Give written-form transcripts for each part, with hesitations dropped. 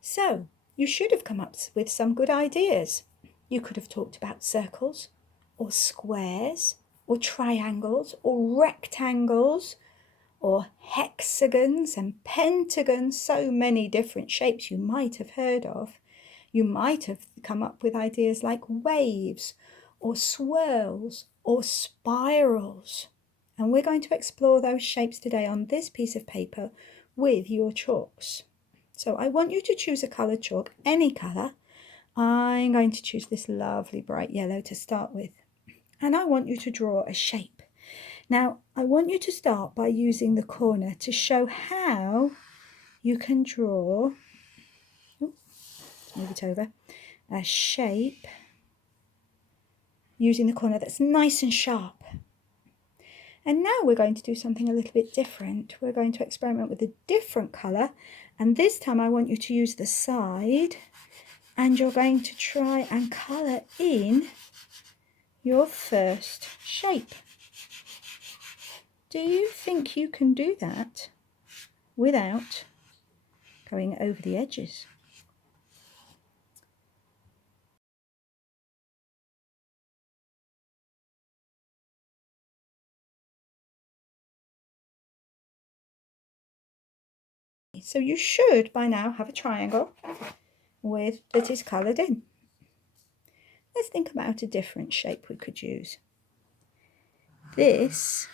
So you should have come up with some good ideas. You could have talked about circles or squares or triangles or rectangles or hexagons and pentagons, so many different shapes you might have heard of. You might have come up with ideas like waves or swirls or spirals. And we're going to explore those shapes today on this piece of paper with your chalks. So I want you to choose a coloured chalk, any colour. I'm going to choose this lovely bright yellow to start with. And I want you to draw a shape. Now, I want you to start by using the corner to show how you can draw, let's move it over, a shape using the corner that's nice and sharp. And now we're going to do something a little bit different. We're going to experiment with a different colour, and this time I want you to use the side, and you're going to try and colour in your first shape. Do you think you can do that without going over the edges? So you should by now have a triangle that is coloured in. Let's think about a different shape we could use. This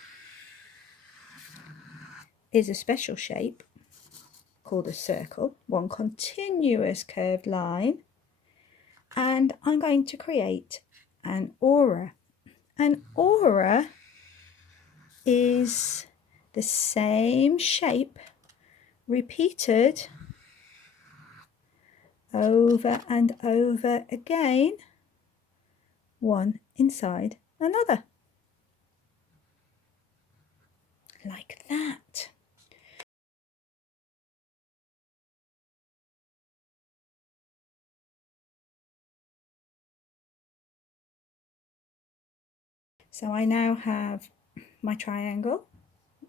is a special shape called a circle, one continuous curved line, and I'm going to create an aura. An aura is the same shape repeated over and over again, one inside another, like that. So I now have my triangle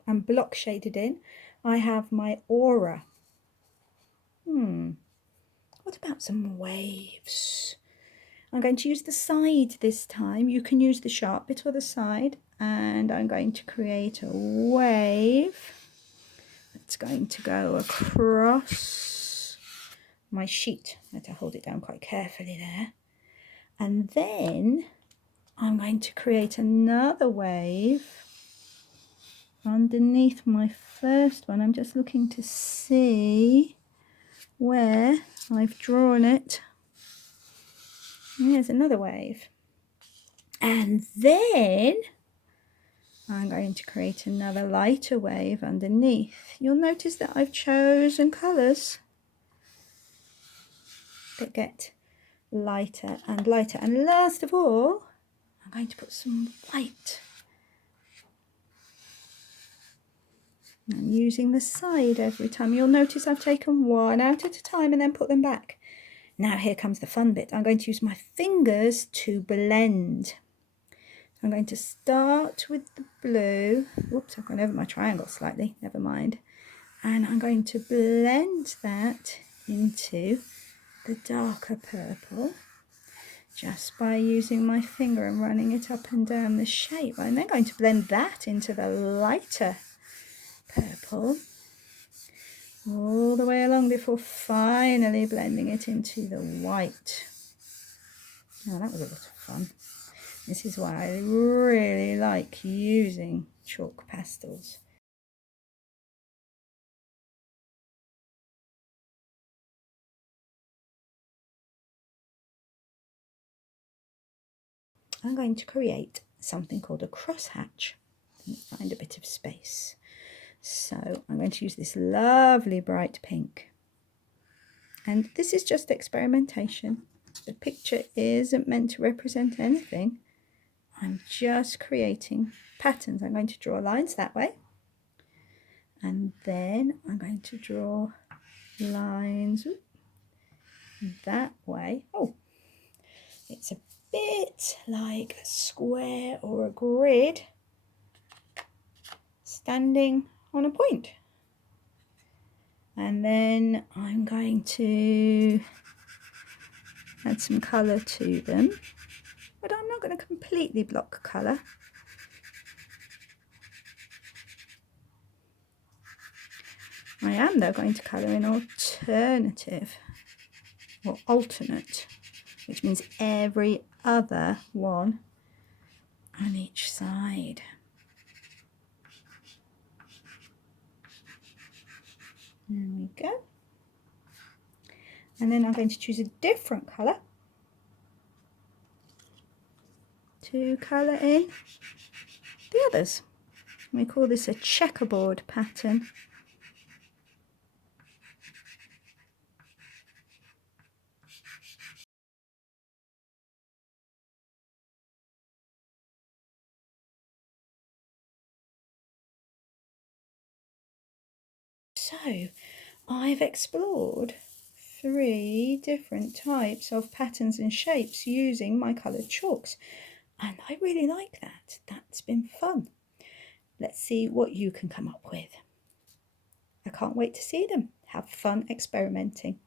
and block shaded in. I have my aura. What about some waves? I'm going to use the side this time. You can use the sharp bit or the side, and I'm going to create a wave that's going to go across my sheet. I have to hold it down quite carefully there. And then I'm going to create another wave underneath my first one. I'm just looking to see where I've drawn it. Here's another wave. And then I'm going to create another lighter wave underneath. You'll notice that I've chosen colours that get lighter and lighter. And last of all, I'm going to put some white. I'm using the side every time. You'll notice I've taken one out at a time and then put them back. Now here comes the fun bit. I'm going to use my fingers to blend. I'm going to start with the blue. Oops, I've gone over my triangle slightly. Never mind. And I'm going to blend that into the darker purple just by using my finger and running it up and down the shape. I'm then going to blend that into the lighter purple all the way along before finally blending it into the white. Oh, that was a lot of fun. This is why I really like using chalk pastels. I'm going to create something called a crosshatch. Find a bit of space. So I'm going to use this lovely bright pink. And this is just experimentation. The picture isn't meant to represent anything. I'm just creating patterns. I'm going to draw lines that way. And then I'm going to draw lines that way. Oh, it's a bit like a square or a grid standing on a point. And then I'm going to add some colour to them, but I'm not going to completely block colour. I am though going to colour in alternative or alternate, which means every other one on each side. There we go. And then I'm going to choose a different colour to colour in the others. We call this a checkerboard pattern. So I've explored 3 different types of patterns and shapes using my coloured chalks, and I really like that. That's been fun. Let's see what you can come up with. I can't wait to see them. Have fun experimenting.